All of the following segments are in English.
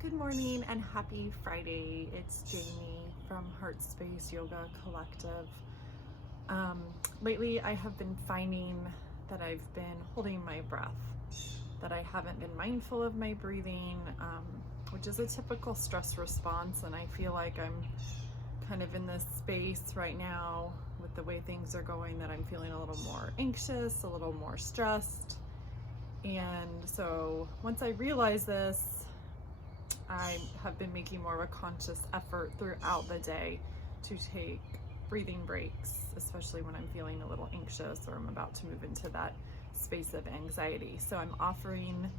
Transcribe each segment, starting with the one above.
Good morning and happy Friday. It's Jamie from Heart Space Yoga Collective. Lately, I have been finding that I've been holding my breath, that I haven't been mindful of my breathing, which is a typical stress response. And I feel like I'm kind of in this space right now with the way things are going that I'm feeling a little more anxious, a little more stressed. And so once I realize this, I have been making more of a conscious effort throughout the day to take breathing breaks, especially when I'm feeling a little anxious or I'm about to move into that space of anxiety. So I'm offering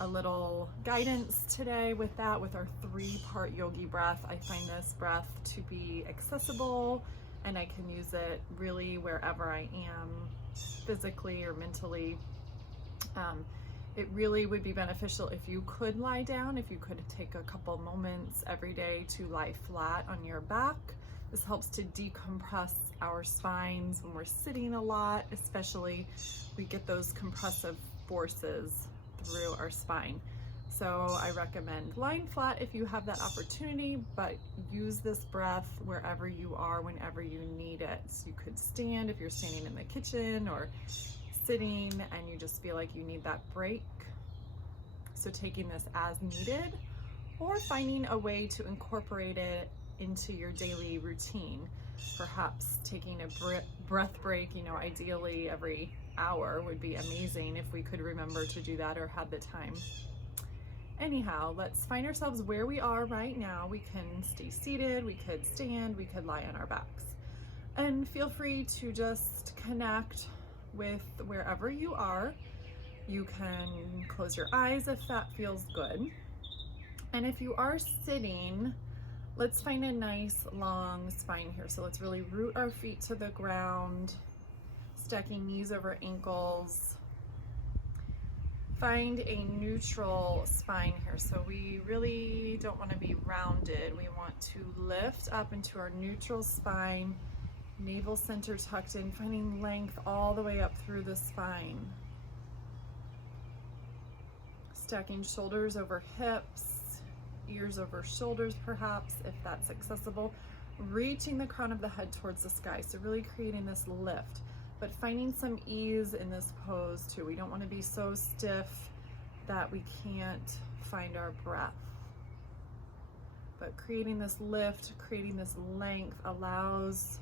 a little guidance today with that, with our 3-part yogi breath. I find this breath to be accessible and I can use it really wherever I am, physically or mentally. It really would be beneficial if you could lie down, if you could take a couple moments every day to lie flat on your back. This helps to decompress our spines when we're sitting a lot, especially we get those compressive forces through our spine. So I recommend lying flat if you have that opportunity, but use this breath wherever you are, whenever you need it. So you could stand if you're standing in the kitchen or sitting and you just feel like you need that break. So taking this as needed, or finding a way to incorporate it into your daily routine. Perhaps taking a breath break, ideally every hour would be amazing if we could remember to do that or had the time. Anyhow, let's find ourselves where we are right now. We can stay seated, we could stand, we could lie on our backs. And feel free to just connect with wherever you are. You can close your eyes if that feels good. And if you are sitting, let's find a nice long spine here. So let's really root our feet to the ground, stacking knees over ankles. Find a neutral spine here. So we really don't want to be rounded. We want to lift up into our neutral spine, navel center tucked in, finding length all the way up through the spine. Stacking shoulders over hips, ears over shoulders perhaps, if that's accessible. Reaching the crown of the head towards the sky, so really creating this lift, but finding some ease in this pose too. We don't want to be so stiff that we can't find our breath. But creating this lift, creating this length allows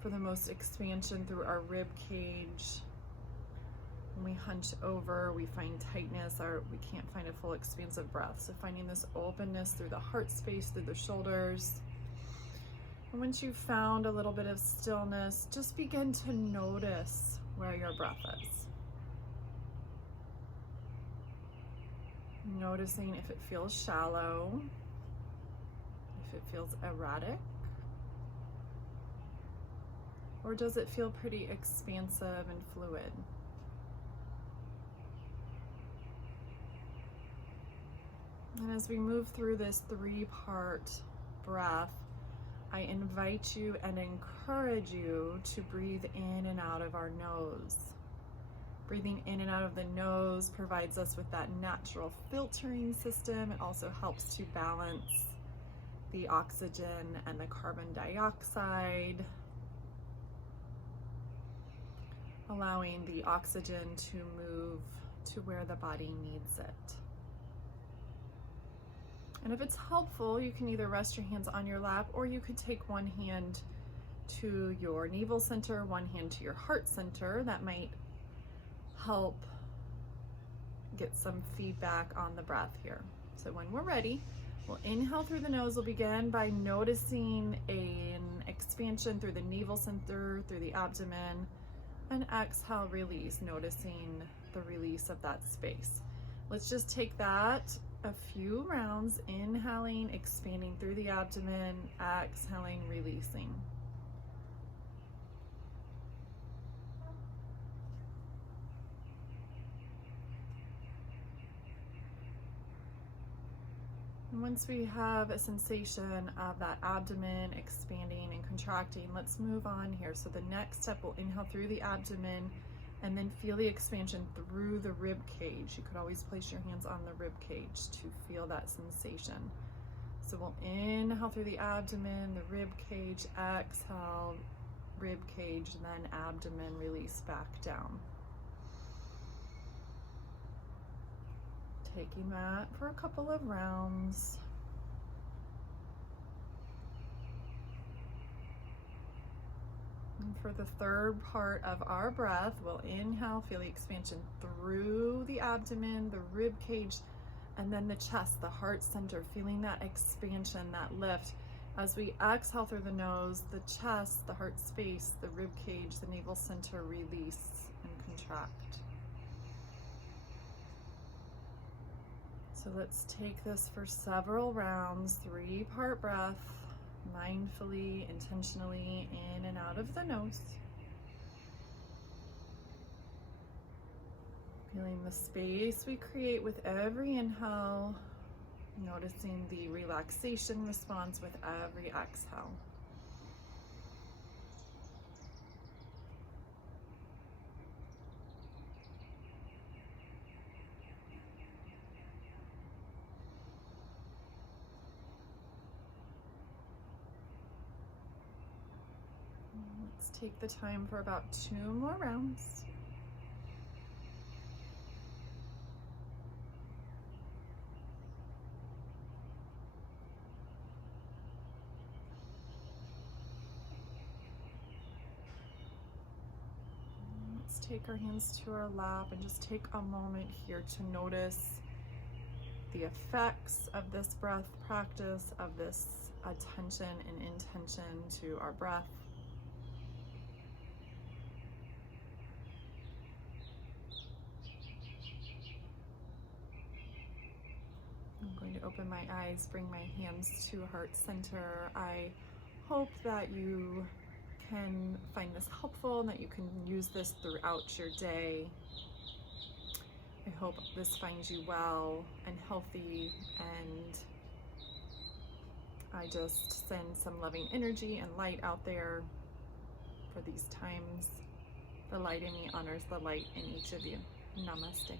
for the most expansion through our rib cage. When we hunch over, we find tightness, we can't find a full expansive breath. So finding this openness through the heart space, through the shoulders. And once you've found a little bit of stillness, just begin to notice where your breath is. Noticing if it feels shallow, if it feels erratic, or does it feel pretty expansive and fluid? And as we move through this 3-part breath, I invite you and encourage you to breathe in and out of our nose. Breathing in and out of the nose provides us with that natural filtering system. It also helps to balance the oxygen and the carbon dioxide, allowing the oxygen to move to where the body needs it. And if it's helpful, you can either rest your hands on your lap, or you could take one hand to your navel center, one hand to your heart center. That might help get some feedback on the breath here. So when we're ready, we'll inhale through the nose. We'll begin by noticing an expansion through the navel center, through the abdomen, and exhale, release, noticing the release of that space. Let's just take that a few rounds, inhaling, expanding through the abdomen, exhaling, releasing. And once we have a sensation of that abdomen expanding and contracting, let's move on here. So the next step, we'll inhale through the abdomen, And then feel the expansion through the rib cage. You could always place your hands on the rib cage to feel that sensation. So we'll inhale through the abdomen, the rib cage, exhale, rib cage, and then abdomen, release back down. Taking that for a couple of rounds. And for the third part of our breath, we'll inhale, feel the expansion through the abdomen, the rib cage, and then the chest, the heart center, feeling that expansion, that lift. As we exhale through the nose, the chest, the heart space, the rib cage, the navel center release and contract. So let's take this for several rounds, 3-part breath, mindfully, intentionally, in and out of the nose. Feeling the space we create with every inhale, noticing the relaxation response with every exhale. Let's take the time for about 2 more rounds. Let's take our hands to our lap and just take a moment here to notice the effects of this breath practice, of this attention and intention to our breath. I'm going to open my eyes, bring my hands to heart center. I hope that you can find this helpful and that you can use this throughout your day. I hope this finds you well and healthy, and I just send some loving energy and light out there for these times. The light in me honors the light in each of you. Namaste.